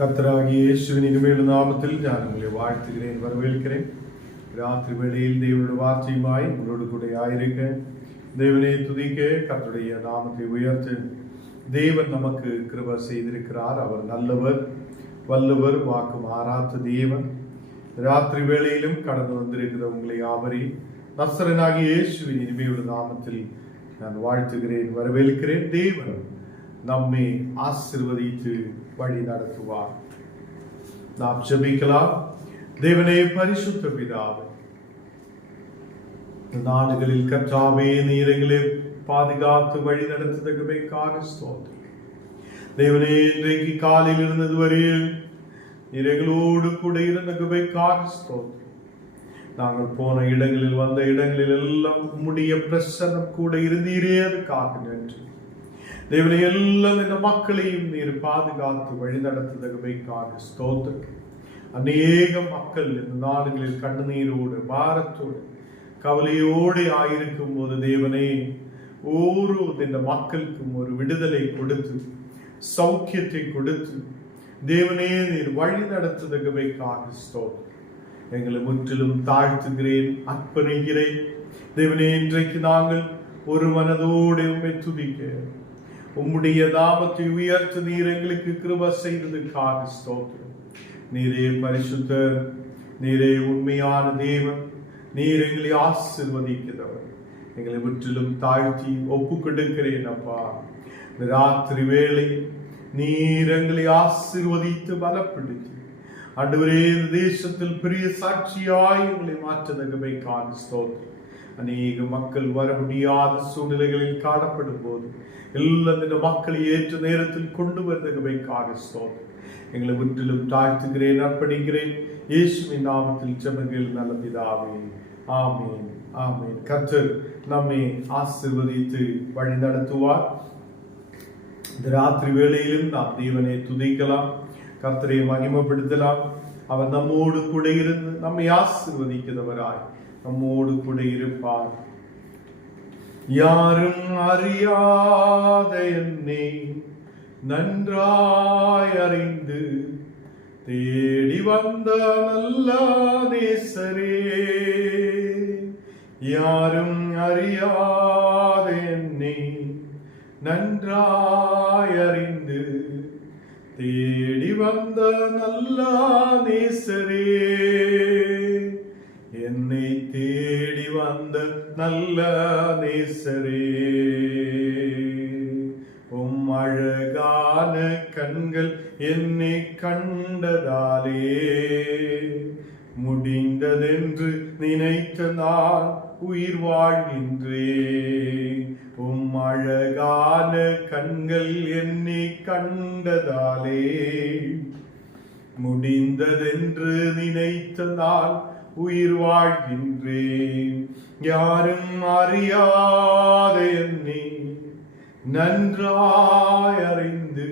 கர்த்தராகிய இயேசுவின் இனிமேல் நாமத்தில் நான் உங்களை வாழ்த்துகிறேன், வரவேற்கிறேன். ராத்திரி வேளையில் தேவனுடைய வார்த்தையுமாய் உங்களோடு கூட ஆயிருக்க, தேவனை துதிக்க, கர்த்தருடைய நாமத்தை உயர்த்த தேவன் நமக்கு கிருபை செய்திருக்கிறார். அவர் நல்லவர், வல்லவர், வாக்கு மாறாத தேவன். ராத்திரி வேளையிலும் கடந்து வந்திருக்கிற உங்களை யாவரையும் நசரனாகிய இயேசுவின் இனிமேல் நாமத்தில் நான் வாழ்த்துகிறேன், வரவேற்கிறேன். தேவன் நம்மை ஆசீர்வதித்து வழி நடத்துவார். நாம் ஜெபிக்கலாம். தேவனே, பரிசுத்த பிதாவே, நாடுகளில் கர்த்தாவே நீர் எங்களை பாதுகாத்து வழி நடத்துவதற்காக ஸ்தோத்திரம். தேவனே, இன்றைக்கு காலையில் இருந்தது வரையில் நீர் எங்களோடு கூட இருந்ததற்காக ஸ்தோத்திரம். நாங்கள் போன இடங்களில் வந்த இடங்களில் எல்லாம் உம்முடைய பிரசன்னம் கூட இருந்தீரே, அதுக்காக நன்றி. தேவனை எல்லாம் இந்த மக்களையும் நீர் பாதுகாத்து வழி நடத்துவதற்காக ஸ்தோத்திரம். அநேக மக்கள் இந்த நாடுகளில் கண்ணீரோடு பாரத்தோடு கவலையோடு ஆயிருக்கும் போது தேவனே, ஓரோ இந்த மக்களுக்கும் ஒரு விடுதலை கொடுத்து சௌக்கியத்தை கொடுத்து தேவனே நீர் வழி நடத்துவதற்காக ஸ்தோத்திரம். எங்களை முற்றிலும் தாழ்த்துகிறேன், அர்ப்பணிக்கிறேன். தேவனே, இன்றைக்கு நாங்கள் ஒரு மனதோடு உம்மை துதிக்க, உம்முடைய நாமத்தை உயர்த்த நீர் எங்களுக்கு கிருபை செய்ததற்காக ஸ்தோத்திரம். நீரே பரிசுத்தர், நீரே உண்மையான தேவன், நீர் எங்களை ஆசீர்வதிக்கிறவர். எங்களை முற்றிலும் தாழ்த்தி ஒப்பு கொடுக்கிறேன் அப்பா. இந்த ராத்திரி வேளை நீர் எங்களை ஆசீர்வதித்து பலப்படுத்தி ஆண்டவரே, இந்த தேசத்தில் பெரிய சாட்சியாய் எங்களை மாற்றதற்காக ஸ்தோத்திரம். அநேக மக்கள் வர முடியாத சூழ்நிலைகளில் காணப்படும் போது எல்லாம் இந்த மக்களை ஏற்ற நேரத்தில் கொண்டு வருவதற்காக ஸ்தோத்திரம். எங்களை முற்றிலும் தாழ்த்துகிறேன், அர்ப்பணிக்கிறேன். இயேசுவின் நாமத்தில் ஜெபங்கள் நல்ல பிதாவே, ஆமென், ஆமென். கர்த்தர் நம்மை ஆசீர்வதித்து வழி நடத்துவார். இந்த ராத்திரி வேளையிலும் நாம் தேவனை துதிக்கலாம், கர்த்தரை மகிமைப்படுத்தலாம். அவர் நம்மோடு கூட இருந்து நம்மை ஆசீர்வதிக்கிறவராய் நம்மோடு கூட இருப்பார். யாரும் அறியாத என்னை நன்றாய் அறிந்து தேடி வந்த நல்ல நேசரே, யாரும் அறியாத என்னை நன்றாய் அறிந்து தேடி வந்த நல்ல நேசரே, என்னை தேடி வந்த நல்ல நேசரே, உம் அழகான கண்கள் என்னை கண்டதாலே முடிந்ததென்று நினைத்த நான் உயிர் வாழ்கின்றேன். உம் அழகான கண்கள் என்னை கண்டதாலே முடிந்ததென்று நினைத்த நான் உயிர் வாழ்கின்றேன். யாரும் அறியாத என்னை நன்றாய் அறிந்து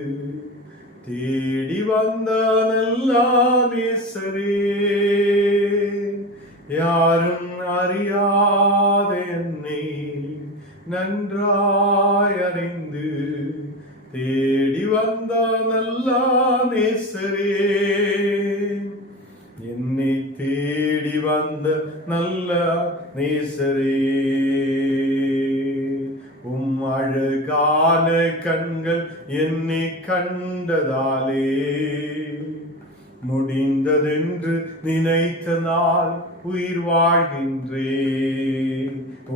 தேடி வந்த நல்ல நேசரே, யாரும் அறியாத என்னை நன்றாய் அறிந்து தேடி வந்த நல்ல நேசரே, என்னை தேடி வந்த நல்ல நேசரே, உம் அழகான கண்கள் என்னை கண்டதாலே முடிந்ததென்று நினைத்த நாள் உயிர் வாழ்கின்றேன்.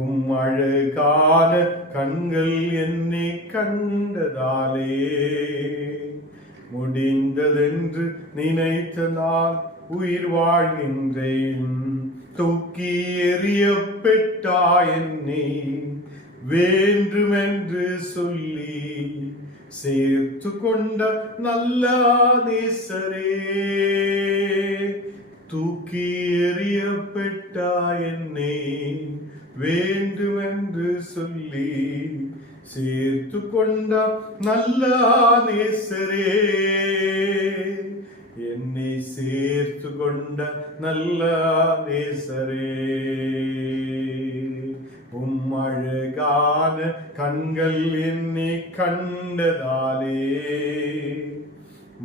உம் அழகான கண்கள் என்னை கண்டதாலே முடிந்ததென்று நினைத்த நாள் உயிர் வாழ்கின்றேன். தூக்கி எறியப்பட்டா என்னை வேண்டுமென்று சொல்லி சேர்த்து கொண்ட நல்ல நேசரே, தூக்கி எறியப்பட்டா என்னை வேண்டுமென்று சொல்லி சேர்த்து கொண்ட நல்ல நேசரே, என்னை சேர்த்து கொண்ட நல்ல நேசரே, உம் அழகான கண்கள் என்னை கண்டதாலே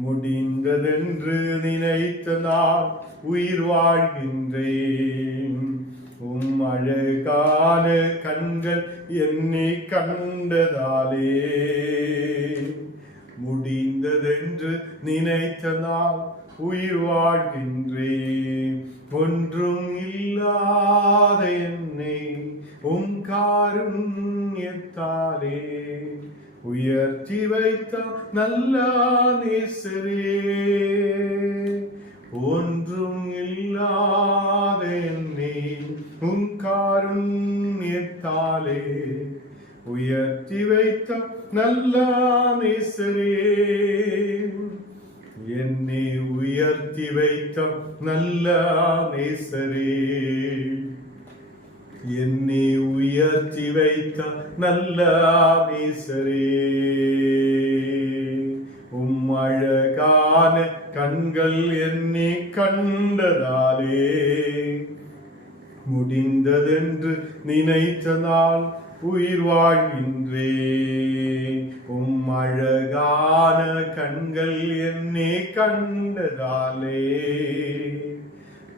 முடி முடிந்ததென்று நினைத்த நான் உயிர் வாழ்கின்றேன். அழகான கண்கள் என்னை கண்டதாலே முடிந்ததென்று நினைத்த நான் உயிர் வாழ்கின்றேன். ஒன்றும் இல்லாத என்னை காருண்யத்தாலே உயர்த்தி வைத்த நல்ல நேசரே. ஒன்றும் இல்லாத என்னை காருண்யத்தாலே உயர்த்தி வைத்த நல்ல நேசரே. என்னை உயர்த்தி வைத்த நல்ல நேசரே. என்னை உயர்த்தி வைத்த நல்ல நேசரே. அழகான கண்கள் என்னை கண்டதாலே முடிந்ததென்று நினைத்த நாள் உயிர் வாழ்கின்றேன். அழகான கண்கள் என்னை கண்டதாலே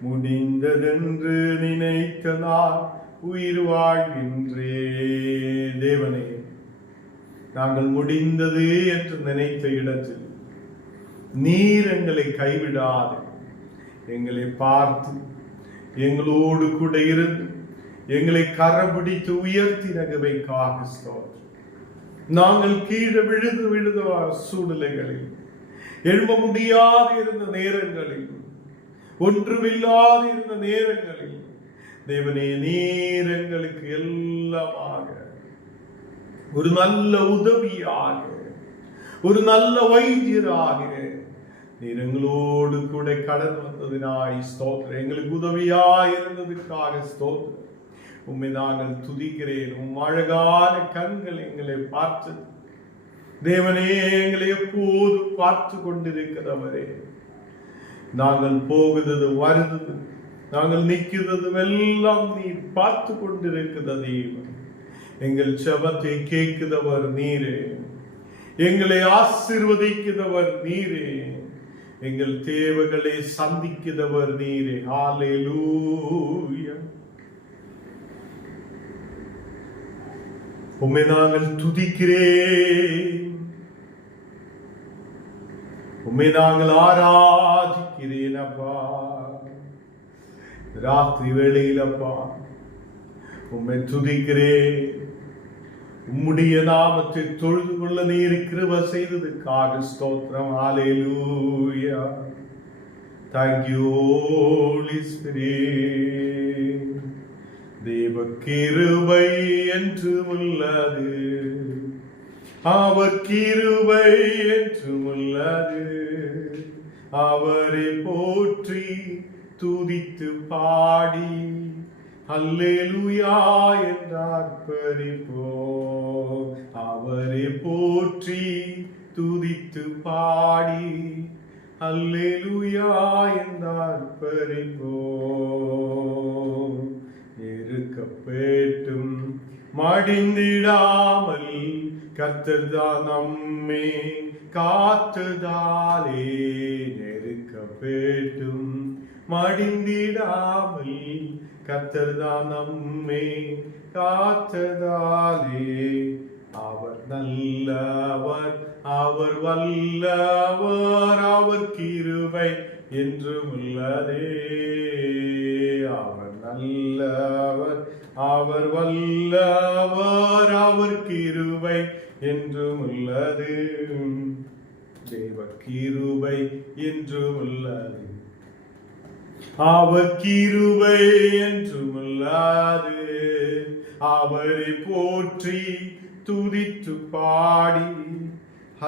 முடிந்ததென்று நினைத்த நாள் உயிர் வாழ்கின்றேன். தேவனே, நாங்கள் முடிந்தது என்று நினைத்த இடத்தில் நீர் எங்களை கைவிடாது எங்களை பார்த்து எங்களோடு கூட இருந்து எங்களை கரபிடித்து உயர்த்தினவைக்காக ஸ்தோத்திரம். நாங்கள் கீழே விழுந்த சூழ்நிலைகளில் எழும்ப முடியாது இருந்த நேரங்களில் ஒன்றுமில்லாது இருந்த நேரங்களில் தேவனே, நீர் எங்களுக்கு எல்லாமாக ஒரு நல்ல உதவியாக ஒரு நல்ல வைத்தியராக நீர் எங்களோடு கூட கடந்து வந்ததினாய் ஸ்தோத்திரம். எங்களுக்கு உதவியாய் இருந்ததுக்காக ஸ்தோத்திரம். உம்மை நாங்கள் துதிக்கிறேன். அழகான கண்கள் எங்களை பார்த்து தேவனே, எங்களை எப்போது பார்த்து கொண்டிருக்கிறவரே. நாங்கள் போகுது வருது, நாங்கள் நிற்கிறது எல்லாம் நீர் பார்த்து கொண்டிருக்கிற தேவன். எங்கள் செபத்தை கேட்கிறவர் நீரே. எங்களை ஆசீர்வதிக்கிறவர் நீரே. எங்கள் தேவைகளை சந்திக்கிறவர் நீரே. ஹல்லேலூயா. உம்மை நாங்கள் துதிக்கிறேன். உம்மை நாங்கள் ஆராதிக்கிறேன் அப்பா. ராத்திரி வேளையில் அப்பா உம்மை துதிக்கிறேன். உம்முடைய நாமத்தை தொழுது கொள்ள நீர் கிருபை செய்ததுக்காக ஸ்தோத்திரம். ஹல்லேலூயா. Thank you, Holy Spirit. தேவ கிருபை என்று உள்ளது, அவர் கிருபை என்று உள்ளது. அவரை போற்றி துதித்து பாடி அல்லேலூயா என்றார் பரிப்போம். அவரை போற்றி துதித்து பாடி அல்லேலூயா என்றார் பரிப்போம். நெருக்கப்பேட்டும் மடிந்திடாமல் கர்த்தர்தான் நம்மை காத்ததாலே. நெருக்கப்பேட்டும் மடிந்திடாமல் கர்த்தர்தான் நம்மை காத்ததாலே. அவர் நல்லவர், அவர் வல்லவர், அவர் கிருபை என்றும் உள்ளதே. அவர் நல்லவர், அவர் வல்லவர், அவர் கிருபை என்றும் உள்ளது. தேவ கிருபை என்றும் உள்ளது. அவர் கிருபை என்றும் உள்ளது. அவரை போற்றி துதித்து பாடி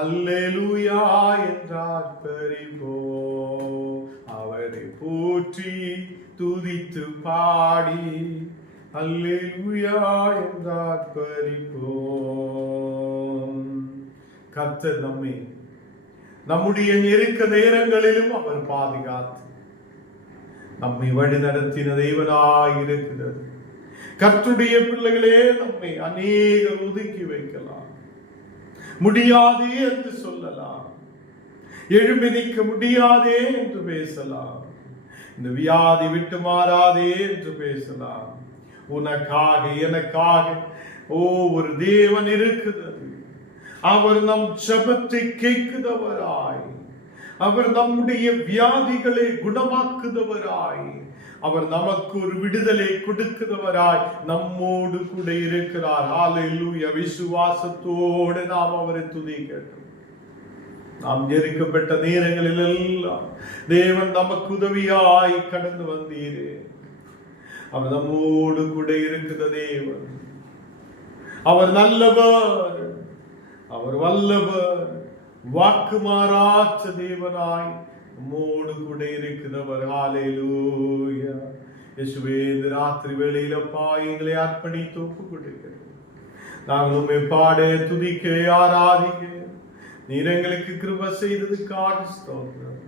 அல்லேலூயா என்றார் பரிப்போம். அவரை போற்றி துதித்து பாடி அல்லேலூயா என்றார் பரிப்போம். கர்த்தர் நம்மை நம்முடைய நெருக்க நேரங்களிலும் அவர் பாதுகாத்து நம்மை வழி நடத்தின தெய்வனாய் இருக்கிறது. கர்த்தருடைய பிள்ளைகளே, நம்மை அநேகர் ஒதுக்கி வைக்கலாம், முடியாது என்று சொல்லலாம். எழும்பி நிற்க முடியாதே என்று பேசலாம். இந்த வியாதி விட்டு மாறாதே என்று பேசலாம். உனக்காக எனக்காக ஒரு தேவன் இருக்கிறது. அவர் நம் ஜெபத்தை கேட்கிறவராய், அவர் நம்முடைய வியாதிகளை குணமாக்குதவராய், அவர் நமக்கு ஒரு விடுதலை கொடுக்கிறவராய் நம்மோடு கூட இருக்கிறார். ஹல்லேலூயா. விசுவாசத்தோடு நாம் அவரை துதிக்கட்டும். நாம் ஜெரிக்கப்பட்ட நேரங்களில் எல்லாம் தேவன் நமக்கு உதவியாய் கடந்து வந்தீரே. அவர் நம்மோடு கூட இருக்கிற தேவன். அவர் நல்லவர், அவர் வல்லவர், வாக்கு மாறாற்ற தேவனாய் நம்மோடு கூட இருக்கிறவர். ஹல்லேலூயா. இயேசுவே, இந்த ராத்திரி வேளையிலப்பா எங்களை அர்ப்பணித்து ஒப்பு கொடுக்கிறோம். நாங்கள் உம்மை பாட, துதிக்க, ஆராதிக்க நீர் எங்களுக்கு கிருபை செய்ததுக்காக ஸ்தோத்திரம்.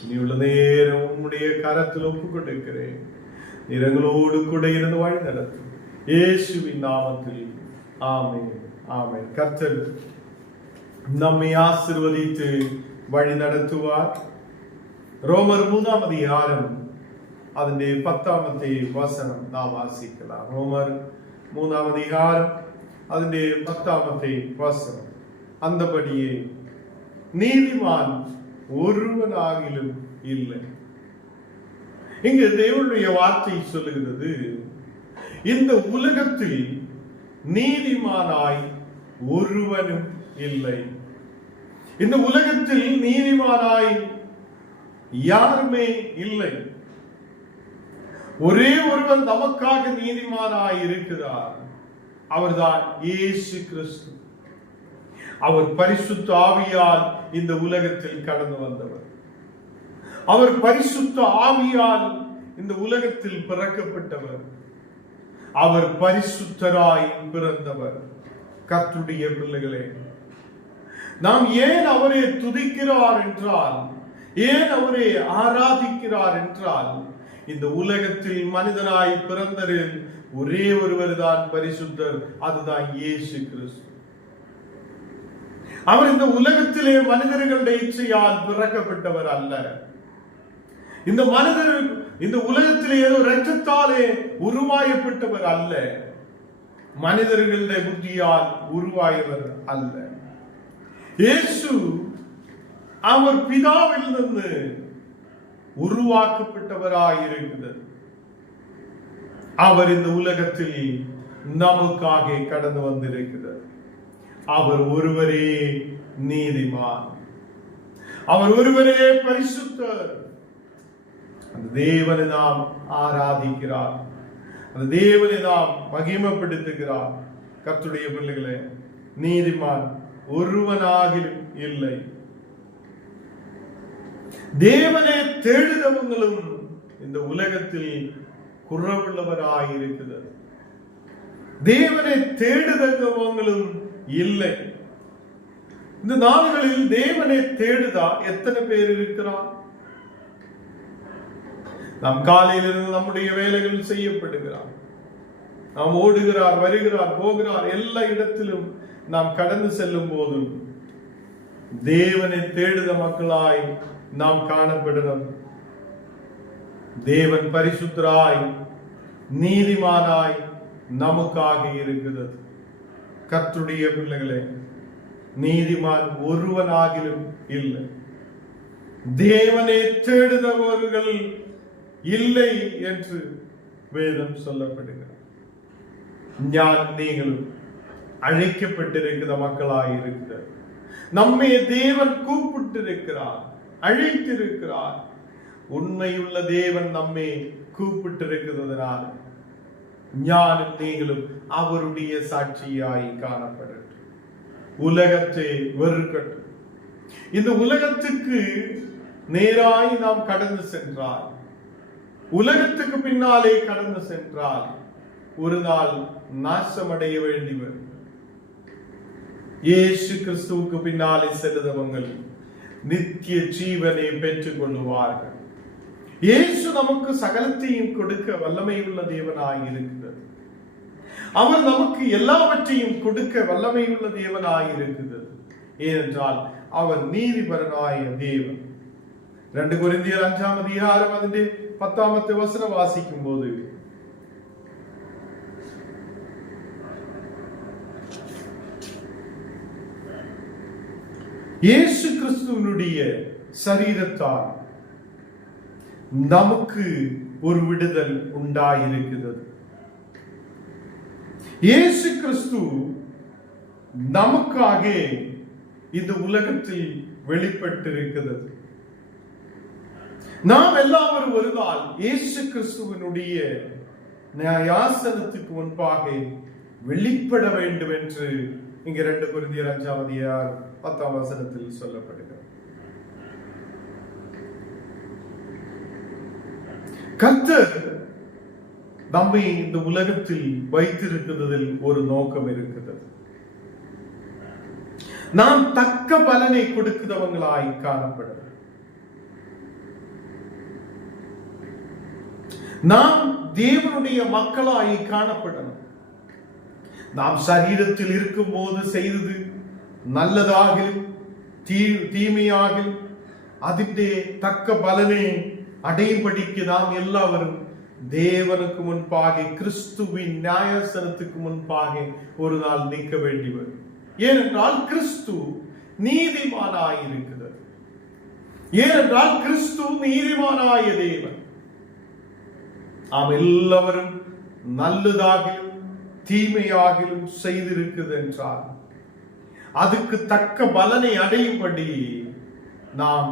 இனி உள்ள நேரம் உம்முடைய கரத்தில் ஒப்பு கொடுக்கிறேன். நீர் எங்களோடு கூட இருந்து வழி நடத்தும். இயேசுவின் நாமத்தில் ஆமென், ஆமென். கர்த்தர் நம்மை ஆசீர்வதித்து வழி நடத்துவார். ரோமர் 3ஆம் அதிகாரம் അതിന്റെ 10ാമത്തെ വചനം നാം വാസിக்கலாம். ரோமர் 3ஆம் அதிகாரம் അതിന്റെ 10ാമത്തെ வசனம். அந்தபடியே நீதிமான் ஒருவனாகிலும் இல்லை. இங்கு தேவனுடைய வார்த்தை சொல்லுகிறது, இந்த உலகத்தில் நீதிமானாய் ஒருவனும் இல்லை. இந்த உலகத்தில் நீதிமானாய் யாருமே இல்லை. ஒரே ஒருவன் நமக்காக நீதிமானாய் இருக்கிறார். அவர்தான் இயேசு கிறிஸ்து. அவர் பரிசுத்த ஆவியால் இந்த உலகத்தில் கடந்து வந்தவர். அவர் பரிசுத்த ஆவியால் இந்த உலகத்தில் பிறக்கப்பட்டவர். அவர் பரிசுத்தராய் பிறந்தவர். கர்த்தருடைய பிள்ளைகளே, நாம் ஏன் அவரை துதிக்கிறார் என்றால், ஏன் அவரை ஆராதிக்கிறார் என்றால், இந்த உலகத்தில் மனிதனாய் பிறந்தரில் ஒரே ஒருவர் தான் பரிசுத்தர், அதுதான் இயேசு கிறிஸ்து. அவர் இந்த உலகத்திலே மனிதர்களுடைய இச்சையால் பிறக்கப்பட்டவர் அல்ல. இந்த மனிதர் இந்த உலகத்திலே ஏதோ இரத்தத்தாலே உருவாக்கப்பட்டவர் அல்ல. மனிதர்களுடைய புத்தியால் உருவாயவர் அல்ல. இயேசு அவர் பிதாவில் இருந்து உருவாக்கப்பட்டவராயிருக்கிறார். அவர் இந்த உலகத்தில் நமக்காக கடந்து வந்திருக்கிறார். அவர் ஒருவரே நீதிமான், அவர் ஒருவரே பரிசுத்தர். அந்த தேவனை நாம் ஆராதிக்கிறார், அந்த தேவனை நாம் மகிமைப்படுத்துகிறார். கர்த்தருடைய பிள்ளைகளே, நீதிமான் ஒருவனாகிலும் இல்லை. தேவனை தேடுகிறவங்களும் இந்த உலகத்தில் குறைவுள்ளவராயிருக்கிறது. தேவனை தேடுகிறவங்களும் இல்லை. இந்த நாள்களில் தேவனை தேடுதா எத்தனை பேர் இருக்கிறார்? நாம் காலையிலிருந்து நம்முடைய வேலைகள் செய்யப்படுகிறார், நாம் ஓடுகிறார், வருகிறார், போகிறார். எல்லா இடத்திலும் நாம் கடந்து செல்லும் போதும் தேவனை தேடுத மக்களாய் நாம் காணப்படுகிறோம். தேவன் பரிசுத்தராய் நீதிமானாய் நமக்காக இருக்கிறது. கர்த்தருடைய பிள்ளைகளே, நீதிமான் ஒருவனாகிலும் இல்லை. தேவனை தேடுதவர்கள் இல்லை என்று வேதம் சொல்லப்படுகிறது. நீங்களும் அழைக்கப்பட்டிருக்கிற மக்களாய் இருக்கிறார். நம்மை தேவன் கூப்பிட்டிருக்கிறார், அழைத்திருக்கிறார். உண்மையுள்ள தேவன் நம்மை கூப்பிட்டிருக்கிறதுனால் ஞானும் நீங்களும் அவருடைய சாட்சியாய் காணப்படட்டும். உலகத்தை வெறுக்கட்டும். இந்த உலகத்துக்கு நேராய் நாம் கடந்து சென்றால், உலகத்துக்கு பின்னாலே கடந்து சென்றால் ஒரு நாள் நாசமடைய வேண்டியவர். இயேசு கிறிஸ்துவுக்கு பின்னாலே செல்லுதவங்கள் நித்திய ஜீவனை பெற்றுக் கொள்ளுவார்கள். இயேசு நமக்கு சகலத்தையும் கொடுக்க வல்லமையுள்ள தேவனாய் இருக்கிறது. அவர் நமக்கு எல்லாவற்றையும் கொடுக்க வல்லமையுள்ள தேவனாய் இருக்கிறது. ஏனென்றால் அவர் நீதிபரனாய தேவன். 2 கொரிந்தியர் 5-ാം അധ്യായം അതിന്റെ 10-ാമത്തെ വചനം വാസിക്കുമ്പോൾ இயேசு கிறிஸ்துவினுடைய சரீரத்தால் நமக்கு ஒரு விடுதல் உண்டாயிருக்கிறது. இயேசு கிறிஸ்து நமக்காக இந்த உலகத்தில் வெளிப்பட்டிருக்கிறது. நாம் எல்லாரும் ஒரு நாள் இயேசு கிறிஸ்துவினுடைய நியாயாசனத்துக்கு முன்பாக வெளிப்பட வேண்டும் என்று இங்க 2 கொரிந்தியர் 5-ாம் அத்தியாயம் 10-ாம் வசனத்தில் சொல்லப்படுகிறது. கர்த்தர் நம்மை இந்த உலகத்தில் வைத்திருக்கிறதில் ஒரு நோக்கம் இருக்கிறது. நாம் தக்க பலனை கொடுக்கிறவங்களாய் காணப்படும். நாம் தேவனுடைய மக்களாய் காணப்படணும். நாம் சரீரத்தில் இருக்கும் போது செய்தது நல்லதாகிலும் தீமையாகிலும் அதிலே தக்க பலனை அடையும்படிக்கு நாம் எல்லாரும் தேவனுக்கு முன்பாக கிறிஸ்துவின் நியாயாசனத்துக்கு முன்பாக ஒரு நாள் நிற்க வேண்டி வரும். ஏனென்றால் கிறிஸ்து நீதிமானாயிருக்கிறது. ஏனென்றால் கிறிஸ்து நீதிமானாய தேவன். நாம் எல்லாரும் நல்லதாகிலும் தீமையாகிலும் செய்திருக்கிறது என்றால் அதுக்கு தக்க பலனை அடையும்படி நாம்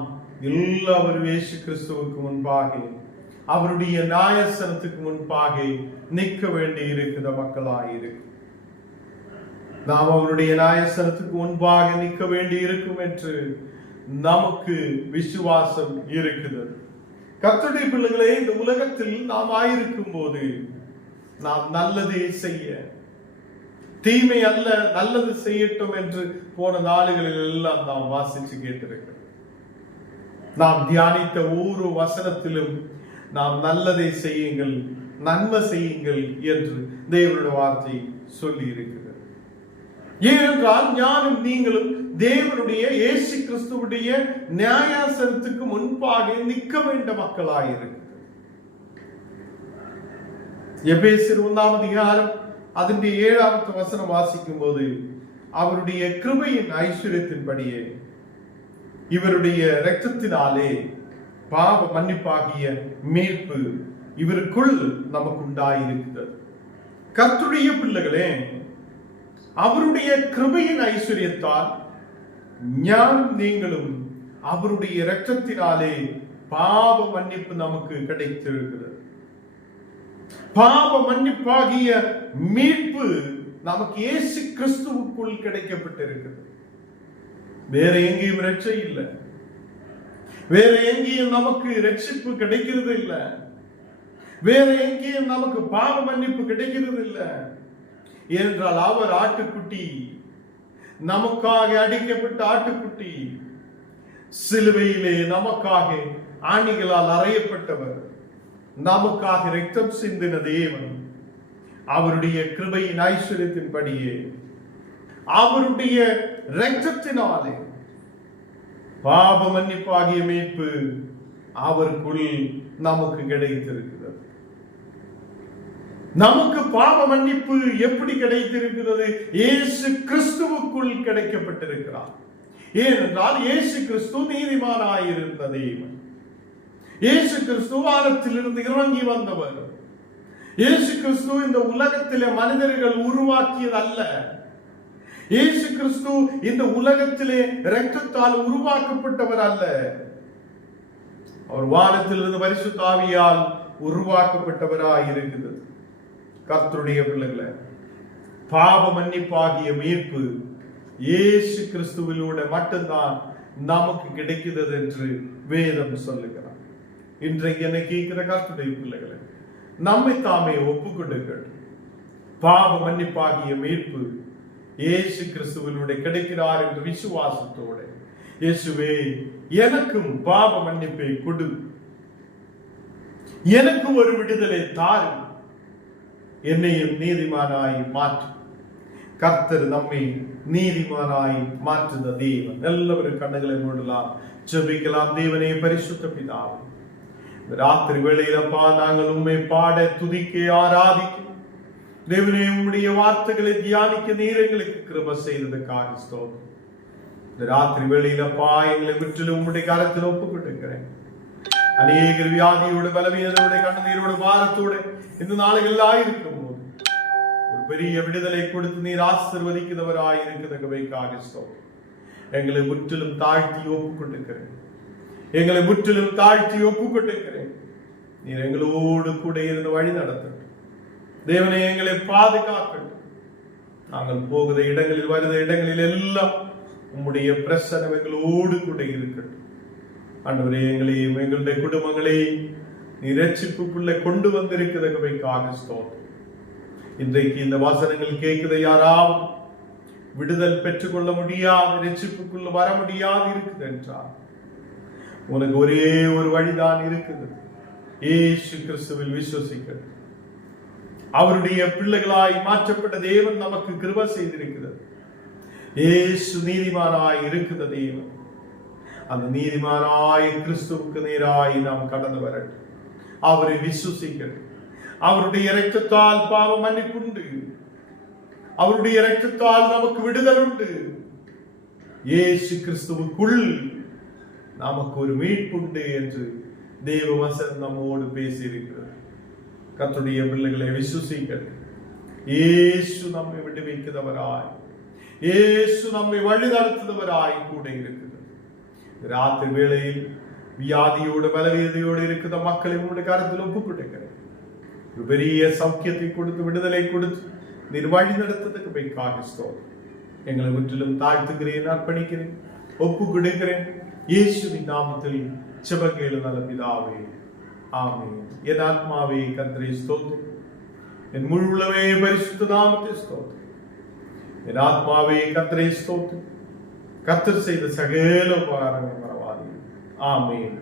எல்லாரும் இயேசு கிறிஸ்துவுக்கு முன்பாக அவருடைய நியாயாசனத்துக்கு முன்பாக நிற்க வேண்டி இருக்கிற மக்களாயிருக்கு. நாம் அவருடைய நியாயாசனத்துக்கு முன்பாக நிற்க வேண்டி இருக்கும் என்று நமக்கு விசுவாசம் இருக்கிறது. கர்த்தருடைய பிள்ளைகளே, இந்த உலகத்தில் நாம் ஆயிருக்கும் போது நாம் நல்லதே செய்ய, தீமை அல்ல நல்லது செய்யட்டும் என்று போன நாளுகளில் எல்லாம் நாம் வாசிச்சு கேட்டிருக்கிறோம். நாம் தியானித்த ஒவ்வொரு வசனத்திலும் நாம் நல்லதை செய்யுங்கள், நன்மை செய்யுங்கள் என்று தேவனுடைய வார்த்தை சொல்லி இருக்கிறது. ஏனென்றால் ஞானம் நீங்களும் தேவனுடைய இயேசு கிறிஸ்துவுடைய நியாயாசனத்துக்கு முன்பாக நிற்க வேண்ட மக்களாயிருக்கு. எபேசியர் 1-ாம் அதிகாரம் അതിന്റെ 7-ാമത്തെ വചനം വാസിക്കും போது அவருடைய கிருபையின் ஐஸ்வரியத்தின்படியே இவருடைய இரத்தத்தினாலே பாவ மன்னிப்பாகிய மீட்பு இவருக்குள் நமக்கு உண்டாயிருக்கிறது. கர்த்தருடைய பிள்ளைகளே, அவருடைய கிருபையின் ஐஸ்வரியத்தால் ஞானம் நீங்களும் அவருடைய இரத்தத்தினாலே பாவ மன்னிப்பு நமக்கு கிடைத்திருக்கிறது. பாவ மன்னிப்பாகிய மீட்பு நமக்கு இயேசு கிறிஸ்துவுக்குள் கிடைக்கப்பட்டிருக்கிறது. வேற எங்கேயும் ரட்சை இல்லை, வேற எங்கேயும் நமக்கு ரட்சிப்பு கிடைக்கிறது இல்லை, வேற எங்கேயும் நமக்கு பாவ மன்னிப்பு கிடைக்கிறது இல்லை. ஏனென்றால் அவர் ஆட்டுக்குட்டி, நமக்காக அடிக்கப்பட்ட ஆட்டுக்குட்டி, சிலுவையிலே நமக்காக ஆணிகளால் அறையப்பட்டவர், நமக்காக இரத்தம் சிந்தின தேவன். அவருடைய கிருபையின் ஐஸ்வரியத்தின்படியே அவருடைய இரத்தத்தினாலே பாவ மன்னிப்பாகிய மீட்பு அவருக்குள் நமக்கு கிடைத்திருக்கிறது. நமக்கு பாவ மன்னிப்பு எப்படி கிடைத்திருக்கிறது? இயேசு கிறிஸ்துவுக்குள் கிடைக்கப்பட்டிருக்கிறார். ஏனென்றால் இயேசு கிறிஸ்து நீதிமானாயிருந்த தேவன். இயேசு கிறிஸ்து வானத்திலிருந்து இறங்கி வந்தவர். இயேசு கிறிஸ்து இந்த உலகத்திலே மனிதர்கள் உருவாக்கியது அல்ல. இயேசு கிறிஸ்து இந்த உலகத்திலே இரத்தத்தால் உருவாக்கப்பட்டவர் அல்ல. அவர் வானத்திலிருந்து பரிசுத்த ஆவியால் உருவாக்கப்பட்டவராய் இருக்கிறது. கர்த்தருடைய பிள்ளைகளே, பாவ மன்னிப்பாகிய மீட்பு இயேசு கிறிஸ்துவிலூടെ மட்டும்தான் நமக்கு கிடைக்கிறது என்று வேதம் சொல்லுகிறார். இன்றைக்கு என்னை கேட்கிற கர்த்தருடைய பிள்ளைகளே, நம்மை தாமே ஒப்புக்கொடுங்கள். பாவ மன்னிப்பாகிய மீட்பு இயேசு கிறிஸ்துவிலூടെ கிடைக்கிறார் என்ற விசுவாசத்தோட, இயேசுவே எனக்கும் பாவ மன்னிப்பை கொடு, எனக்கு ஒரு விடுதலை தாரு, என்னையும் நீதிமானாய் மாற்று. கர்த்தர் நம்மை നീതിമാനായി മാറ്റുന്ന ദൈവം. എല്ലാവരും കണ്ണുകളെ മൂടலாம், ജപിக்கலாம். ദൈവനെ പരിശുദ്ധ പിതാവ്, രാത്രി വേളയിലപ്പാ நாங்கள் உம்மை பாட துதிக்க ஆராதிக்க தேவனே உம்முடைய வார்த்தைகளை தியானிக்க நீர் எங்களுக்கு கிருபை செய்ததற்காக ஸ்தோத்திரம். இந்த ராத்திரி வேளையிலப்பா எங்களை முற்றிலும் உம்முடைய கரத்தில் ஒப்புக் கொடுக்கிறேன். அநேகர் வியாதியோட பலவீனத்தோட கண்ணீரோட பாரத்தோட இந்த நாளைகள் இருக்கும் போது ஒரு பெரிய விடுதலை கொடுத்து நீர் ஆசீர்வதிக்கிறவராயிருக்கிறதுக்காக ஸ்தோத்திரம். எங்களை முற்றிலும் தாழ்த்தி ஒப்புக் கொடுக்கிறேன். எங்களை முற்றிலும் தாழ்த்தி ஒப்புக் கொடுக்கிறேன். நீர் எங்களோடு கூட இருந்து வழி நடத்தட்டும். தேவனே எங்களை பாதுகாக்கட்டும். நாங்கள் போகிற இடங்களில் வருகிற இடங்களில் எல்லாம் உம்முடைய பிரசன்னம் எங்களோடு கூட இருக்கட்டும். ஆண்டவரே, எங்களையும் எங்களுடைய குடும்பங்களையும் நீர் ரட்சிப்புக்குள்ளே கொண்டு வந்திருக்கிறதுக்காக ஸ்தோத்திரம். இன்றைக்கு இந்த வசனங்கள் கேட்கிற யாராவது விடுதல் பெற்றுக்கொள்ள முடியாது, ரட்சிப்புக்குள்ள வர முடியாது இருக்குது என்றால் உனக்கு ஒரே ஒரு வழிதான் இருக்குது. இயேசு கிறிஸ்துவில் விசுவசிக்க அவருடைய பிள்ளைகளாய் மாற்றப்பட்ட தேவன் நமக்கு கிருபை செய்திருக்கிறது. இயேசு நீதிமானாய் இருக்கிற தேவன். அந்த நீதிமானாய் கிறிஸ்துவுக்கு நேராய் நாம் கடந்து வரட்டும். அவரை விசுவசிக்கட்டும். அவருடைய இரத்தத்தால் பாவ மன்னிப்புண்டு. அவருடைய இரத்தத்தால் நமக்கு விடுதல் உண்டு. இயேசு கிறிஸ்துவுக்குள் நமக்கு ஒரு மீட்புண்டு என்று தேவ வசனம் நம்மோடு பேசி இருக்கிறது. கர்த்தருடைய பிள்ளைகளை விசுவசிக்கட்டும். இயேசு நம்மை விடுவிக்கிறவராய், இயேசு நம்மை வழி நடத்துகிறவராய் கூட இருக்கிறது. ராத்திரி வேளையில் வியாதியோடு பலவீனதையோடு இருக்கிற மக்களை உங்களுடைய கருத்தில் ஒப்புக் கொடுக்கிறேன். ஒரு பெரிய சௌக்கியத்தை கொடுத்து விடுதலை கொடுத்து நீர் வழி நடத்ததுக்கு போய்க்காக ஸ்தோத்திரம். எங்களை முற்றிலும் தாழ்த்துகிறேன், அர்ப்பணிக்கிறேன், ஒப்புக் கொடுக்கிறேன். இயேசுவின் நாமத்தில் ஜெபக்கேளு நல்ல பிதாவே, ஆமென். என் ஆத்மாவே கர்த்தரை ஸ்தோத்திரம், என் முழு உள்ளமே பரிசுத்த நாமத்தை ஸ்தோத்திரம். என் ஆத்மாவே கர்த்தரை ஸ்தோத்திரம், கர்த்தர் செய்த சகல உபகாரங்களை மறவாதீர்கள். ஆமென்.